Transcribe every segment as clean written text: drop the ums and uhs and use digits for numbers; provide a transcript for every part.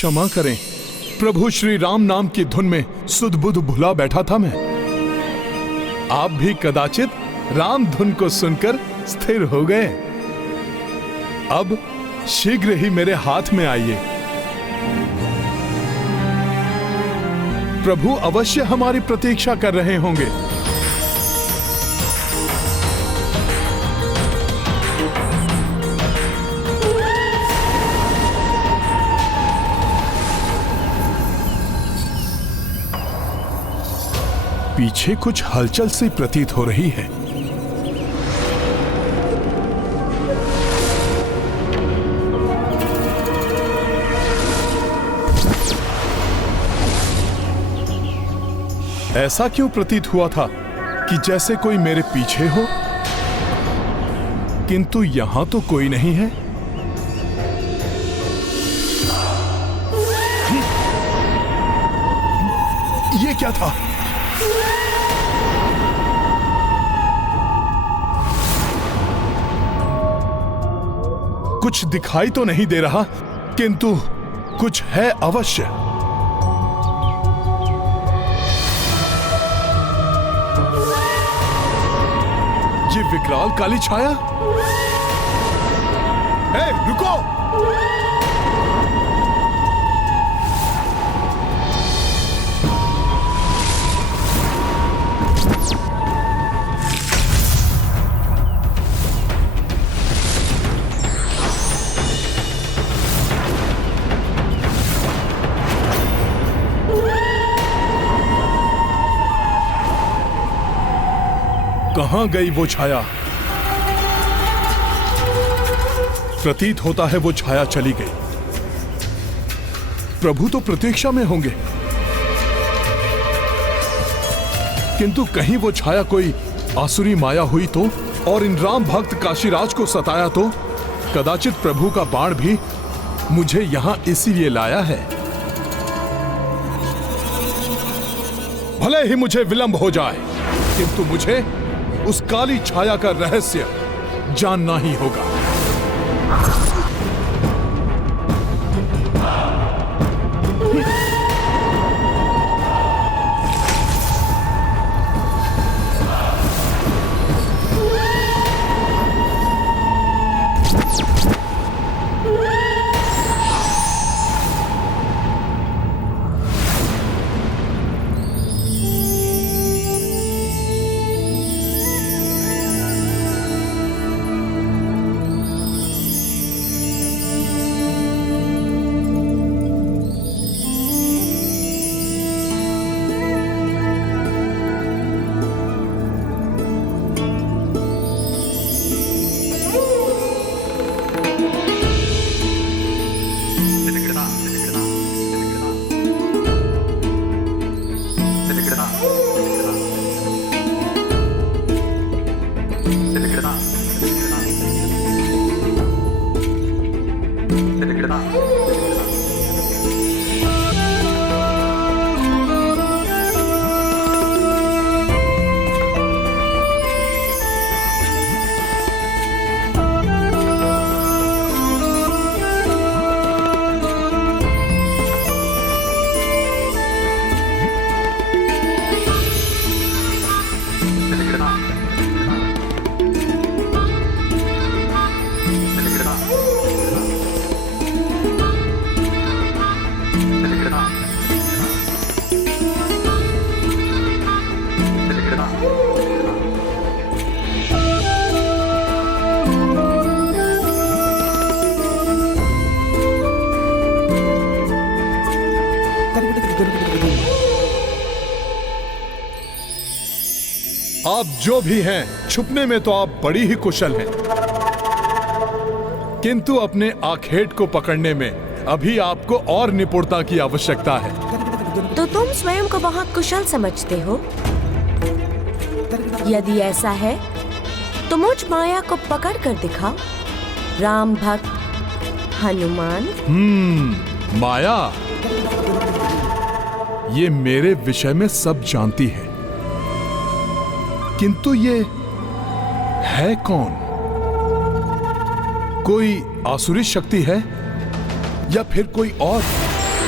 क्षमा करें प्रभु, श्री राम नाम की धुन में सुध बुध भुला बैठा था मैं। आप भी कदाचित राम धुन को सुनकर स्थिर हो गए। अब शीघ्र ही मेरे हाथ में आइए। प्रभु अवश्य हमारी प्रतीक्षा कर रहे होंगे। पीछे कुछ हलचल सी प्रतीत हो रही है। ऐसा क्यों प्रतीत हुआ था कि जैसे कोई मेरे पीछे हो, किंतु यहां तो कोई नहीं है। ये क्या था? कुछ दिखाई तो नहीं दे रहा, किंतु कुछ है अवश्य। ये विकराल काली छाया। रुको! कहां गई वो छाया? प्रतीत होता है वो छाया चली गई। प्रभु तो प्रतीक्षा में होंगे, किंतु कहीं वो छाया कोई आसुरी माया हुई तो, और इन राम भक्त काशीराज को सताया तो? कदाचित प्रभु का बाण भी मुझे यहां इसीलिए लाया है। भले ही मुझे विलंब हो जाए, किंतु मुझे उस काली छाया का रहस्य जानना ही होगा। आप जो भी हैं, छुपने में तो आप बड़ी ही कुशल हैं, किंतु अपने आखेट को पकड़ने में अभी आपको और निपुणता की आवश्यकता है। तो तुम स्वयं को बहुत कुशल समझते हो? यदि ऐसा है तो मुझ माया को पकड़ कर दिखाओ, राम भक्त हनुमान। माया ये मेरे विषय में सब जानती है, किंतु ये है कौन? कोई आसुरी शक्ति है या फिर कोई और?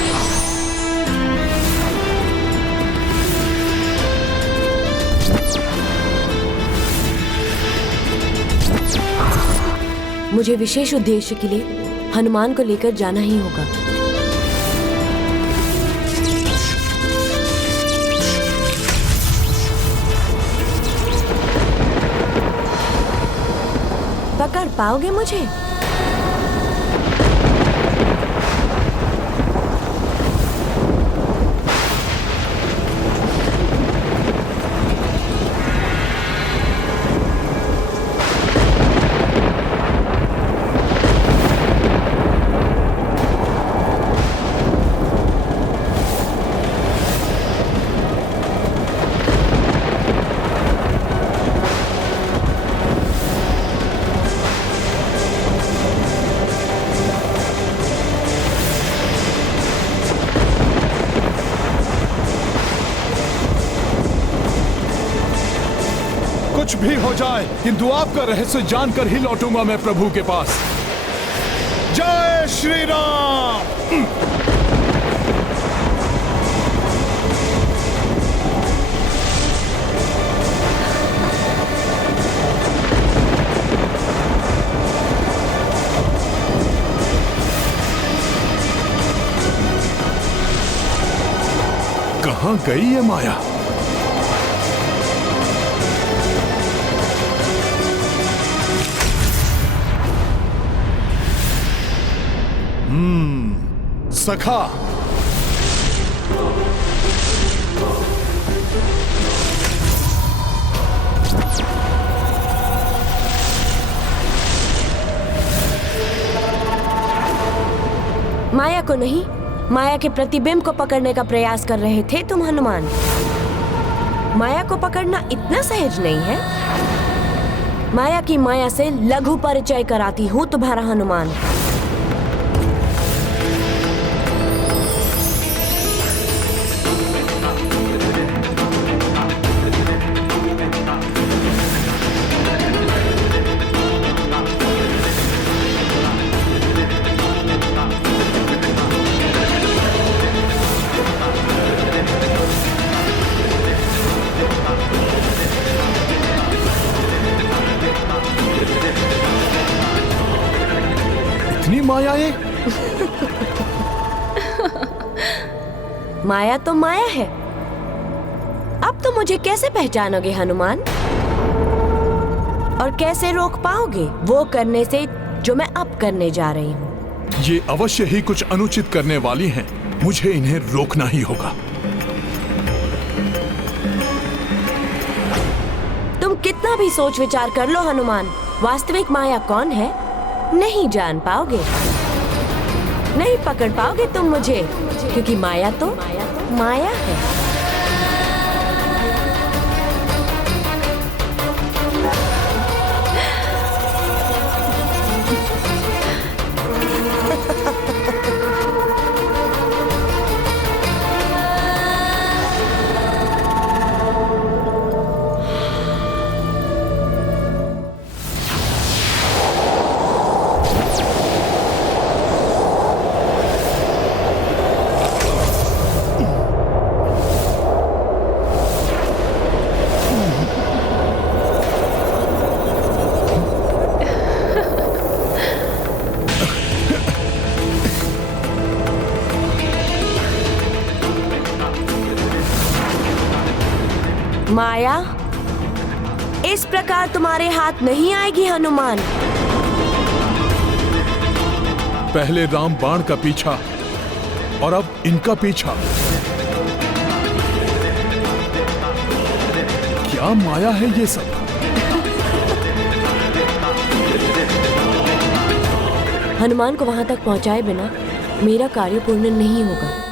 मुझे विशेष उद्देश्य के लिए हनुमान को लेकर जाना ही होगा। पकड़ पाओगे मुझे? कुछ भी हो जाए, किंतु आपका रहस्य जानकर ही लौटूंगा मैं प्रभु के पास। जय श्री राम। कहां गई ये माया? सखा, माया को नहीं, माया के प्रतिबिंब को पकड़ने का प्रयास कर रहे थे तुम हनुमान। माया को पकड़ना इतना सहज नहीं है। माया की माया से लघु परिचय कराती हूँ तुम्हारा हनुमान। माया है? माया तो माया है। अब तो मुझे कैसे पहचानोगे हनुमान? और कैसे रोक पाओगे वो करने से जो मैं अब करने जा रही हूँ? ये अवश्य ही कुछ अनुचित करने वाली हैं। मुझे इन्हें रोकना ही होगा। तुम कितना भी सोच विचार कर लो हनुमान, वास्तविक माया कौन है नहीं जान पाओगे, नहीं पकड़ पाओगे तुम मुझे, क्योंकि माया तो माया है। माया इस प्रकार तुम्हारे हाथ नहीं आएगी हनुमान। पहले राम बाण का पीछा और अब इनका पीछा। क्या माया है ये सब? हनुमान को वहां तक पहुंचाए बिना मेरा कार्य पूर्ण नहीं होगा।